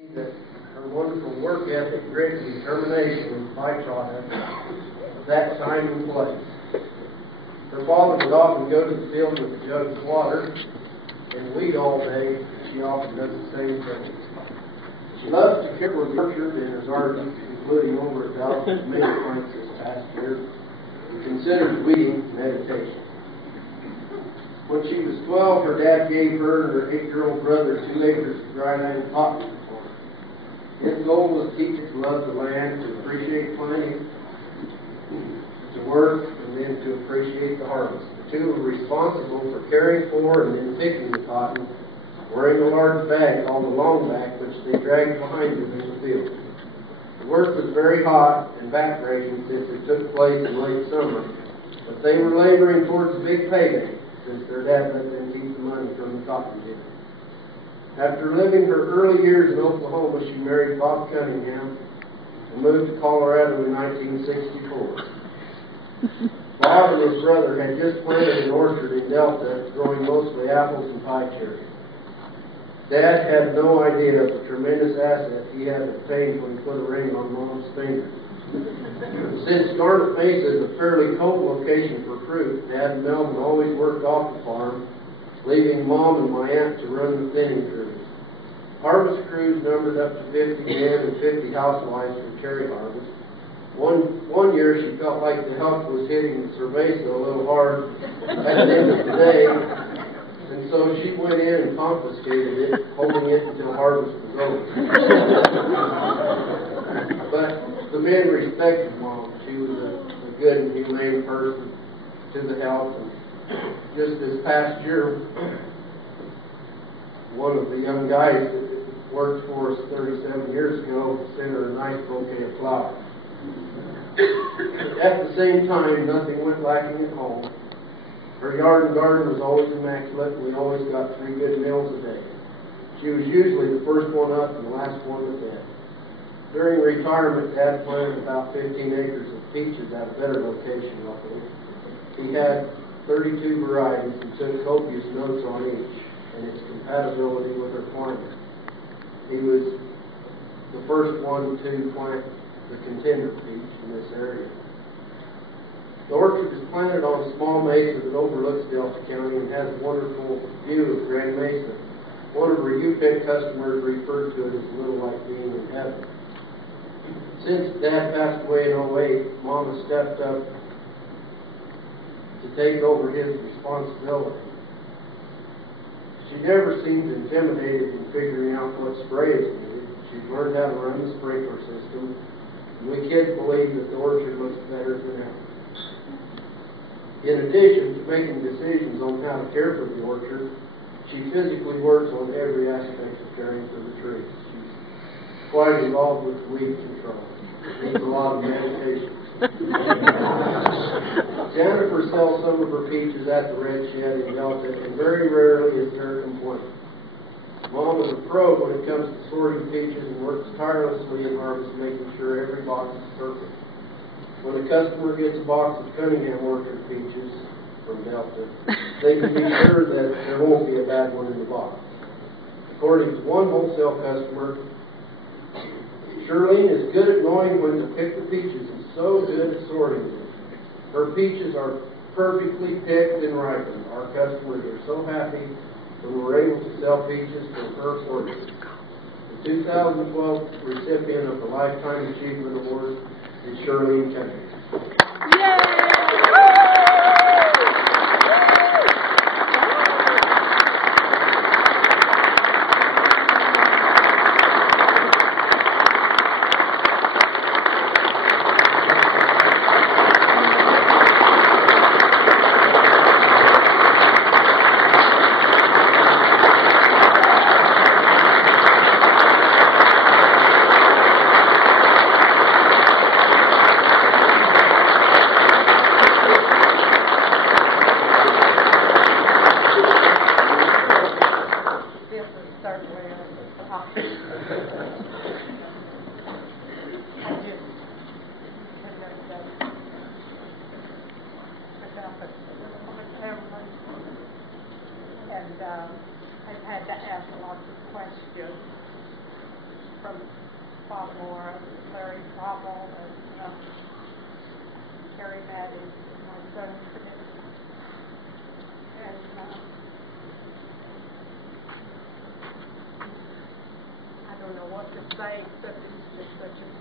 That her wonderful work ethic, grit, and determination was byproduct of that time and place. Her father would often go to the field with a jug of water and weed all day. She often does the same thing. She loves to care for the orchard and is ardent, including over 1,000 tomato plants this past year, and considers weeding meditation. When she was 12, her dad gave her and her 8-year-old brother 2 acres of dryland cotton. His goal was to teach her to love the land, to appreciate planting, to work, and then to appreciate the harvest. The two were responsible for caring for and then picking the cotton, wearing a large bag called a long bag, which they dragged behind them in the field. The work was very hot and back-breaking since it took place in late summer, but they were laboring towards a big payday since their dad let them keep the money from the cotton deal. After living her early years in Oklahoma, she married Bob Cunningham and moved to Colorado in 1964. Bob and his brother had just planted an orchard in Delta, growing mostly apples and pie cherries. Dad had no idea of the tremendous asset he had obtained when he put a ring on Mom's finger. Since Scarlet Mesa is a fairly cold location for fruit, Dad and Melvin always worked off the farm, leaving Mom and my aunt to run the thinning crews. Harvest crews numbered up to 50 men and 50 housewives for cherry harvest. One year she felt like the help was hitting the cerveza a little hard at the end of the day, and so she went in and confiscated it, holding it until harvest was over. But the men respected Mom. She was a good and humane person to the help. And just this past year, one of the young guys that worked for us 37 years ago sent her a nice bouquet of flowers. At the same time, nothing went lacking at home. Her yard and garden was always immaculate, and we always got 3 good meals a day. She was usually the first one up and the last one to bed. During retirement, Dad planted about 15 acres of peaches at a better location locally. He had 32 varieties and took copious notes on each and its compatibility with her climate. He was the first one to plant the contender peach in this area. The orchard is planted on a small mesa that overlooks Delta County and has a wonderful view of Grand Mesa. One of her UPenn customers referred to it as a little like being in heaven. Since Dad passed away in 2008, Mama stepped up to take over his responsibility. She never seemed intimidated in figuring out what spray is needed. She's learned how to run the sprinkler system, and we kids believe that the orchard looks better than ever. In addition to making decisions on how to care for the orchard, she physically works on every aspect of caring for the trees. She's quite involved with weed control. Needs a lot of medication. Jennifer sells some of her peaches at the red shed in Delta, and very rarely is there a complaint. Mom is a pro when it comes to sorting peaches and works tirelessly in harvest, making sure every box is perfect. When a customer gets a box of Cunningham orchard peaches from Delta, they can be sure that there won't be a bad one in the box. According to one wholesale customer, Shirlene is good at knowing when to pick the peaches and so good at sorting them. Her peaches are perfectly picked and ripened. Our customers are so happy when we're able to sell peaches from her orchard. The 2012 recipient of the Lifetime Achievement Award is Shirlene Cunningham. Yay! I've had to ask lots of questions. from Baltimore, Larry Pommel, and Terry Madden, my son's committee. And I don't know what to say, except it's just such a